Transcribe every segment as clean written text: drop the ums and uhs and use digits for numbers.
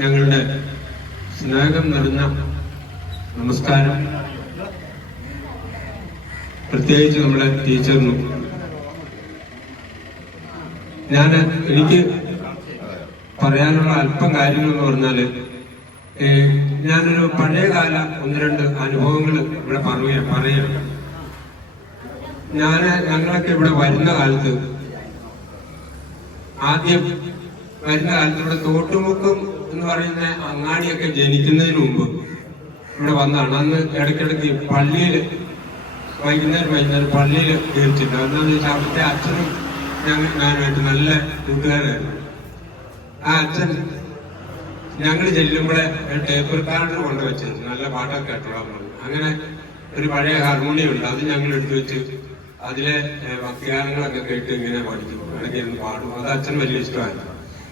ഞങ്ങളുടെ സ്നേഹം നിറഞ്ഞ നമസ്കാരം. പ്രത്യേകിച്ച് നമ്മുടെ ടീച്ചറിനും. എനിക്ക് പറയാനുള്ള അല്പം കാര്യങ്ങൾ എന്ന് പറഞ്ഞാല്, ഞാനൊരു പഴയകാല 1-2 അനുഭവങ്ങൾ ഇവിടെ പറയാം. ഞങ്ങളൊക്കെ ഇവിടെ വരുന്ന കാലത്ത് ഇവിടെ തോട്ടുമുക്കം എന്ന് പറയുന്ന അങ്ങാടിയൊക്കെ ജനിക്കുന്നതിന് മുമ്പ് ഇവിടെ വന്നതാണ്. അന്ന് ഇടയ്ക്കിടയ്ക്ക് പള്ളിയിൽ വൈകുന്നേരം പള്ളിയിൽ കയറിച്ചിട്ടുണ്ട്. എന്താണെന്ന് വെച്ചാൽ അവിടുത്തെ അച്ഛനും ഞാനുമായിട്ട് നല്ല കൂട്ടുകാരായിരുന്നു. ആ അച്ഛൻ ഞങ്ങൾ ചെല്ലുമ്പോഴെ ടേപ്പ് റെക്കോർഡർ കൊണ്ടുവച്ചിരുന്നു, നല്ല പാട്ടൊക്കെ കേട്ടോളാൻ പറഞ്ഞു. അങ്ങനെ ഒരു പഴയ ഹാർമോണിയം ഉണ്ട്, അത് ഞങ്ങൾ എടുത്തു വെച്ച് അതിലെ ഭക്തിഗാനങ്ങളൊക്കെ കേട്ട് ഇങ്ങനെ പഠിക്കും, ഇടയ്ക്കിരുന്ന് പാടും. അത് അച്ഛൻ വലിയ ഇഷ്ടമായിരുന്നു.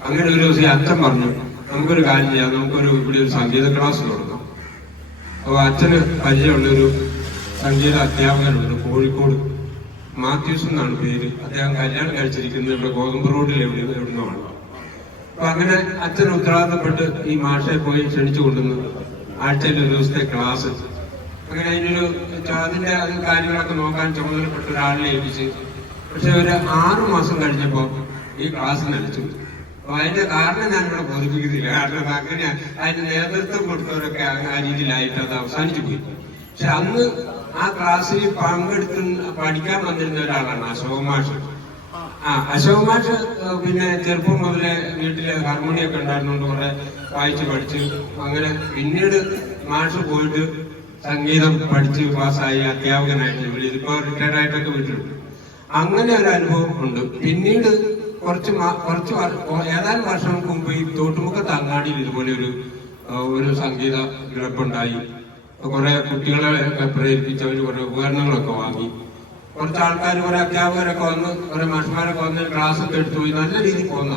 അങ്ങനെ ഒരു ദിവസം അച്ഛൻ പറഞ്ഞു, നമുക്കൊരു കാര്യം ചെയ്യാം, ഇവിടെ ഒരു സംഗീത ക്ലാസ് തുടങ്ങാം. അപ്പോൾ അച്ഛന് പരിചയമുള്ളൊരു സംഗീത അധ്യാപകനുണ്ട് കോഴിക്കോട്, മാത്യൂസ് എന്നാണ് പേര്. അദ്ദേഹം കല്യാണം കഴിച്ചിരിക്കുന്നത് ഇവിടെ ഗോതമ്പ് റോഡിൽ എവിടുന്നുമാണ്. അപ്പൊ അങ്ങനെ അച്ഛൻ ഉത്തരവാദിത്തപ്പെട്ട് ഈ മാഷെ പോയി ക്ഷണിച്ചു കൊണ്ടുവന്നു. ആഴ്ചയിൽ ഒരു ദിവസത്തെ ക്ലാസ്. അങ്ങനെ അതിന്റെ കാര്യങ്ങളൊക്കെ നോക്കാൻ ചുമതലപ്പെട്ട ഒരാളിനെ ഏൽപ്പിച്ച്. പക്ഷെ ഒരു 6 മാസം കഴിഞ്ഞപ്പോ ഈ ക്ലാസ് നിലച്ചു. അപ്പൊ അതിന്റെ കാരണം ഞാനിവിടെ ബോധിപ്പിക്കുന്നില്ല, കാരണം അങ്ങനെ അതിന് നേതൃത്വം കൊടുത്തവരൊക്കെ ആ രീതിയിലായിട്ട് അത് അവസാനിച്ചു പോയി. പക്ഷെ അന്ന് ആ ക്ലാസ്സിൽ പങ്കെടുത്ത് പഠിക്കാൻ വന്നിരുന്ന ഒരാളാണ് അശോക് മാഷ്. അശോക് മാഷ് പിന്നെ ചെറുപ്പം മുതലേ വീട്ടില് ഹാർമോണിയൊക്കെ ഉണ്ടായിരുന്നുകൊണ്ട് കുറെ വായിച്ച് പഠിച്ചു. അങ്ങനെ പിന്നീട് മാഷ് പോയിട്ട് സംഗീതം പഠിച്ച് പാസ്സായി അധ്യാപകനായിട്ട് ജോലി ചെയ്തു. ഇപ്പൊ റിട്ടയർഡ് ആയിട്ടൊക്കെ വീട്ടിലുണ്ട്. അങ്ങനെ ഒരു അനുഭവം ഉണ്ട്. പിന്നീട് ഏതാനും വർഷങ്ങൾക്ക് മുമ്പ് ഈ തോട്ടുമുക്കത്ത് അങ്ങാടിയിൽ ഇതുപോലെ ഒരു സംഗീത ഗ്രൂപ്പുണ്ടായി. കുറെ കുട്ടികളെ പ്രേരിപ്പിച്ചവർ കുറെ ഉപകരണങ്ങളൊക്കെ വാങ്ങി. കുറച്ച് ആൾക്കാർ, കുറെ അധ്യാപകരൊക്കെ വന്ന്, കുറെ മാഷ്മാരൊക്കെ വന്ന് ക്ലാസ് ഒക്കെ എടുത്തു പോയി. നല്ല രീതിയിൽ പോകുന്ന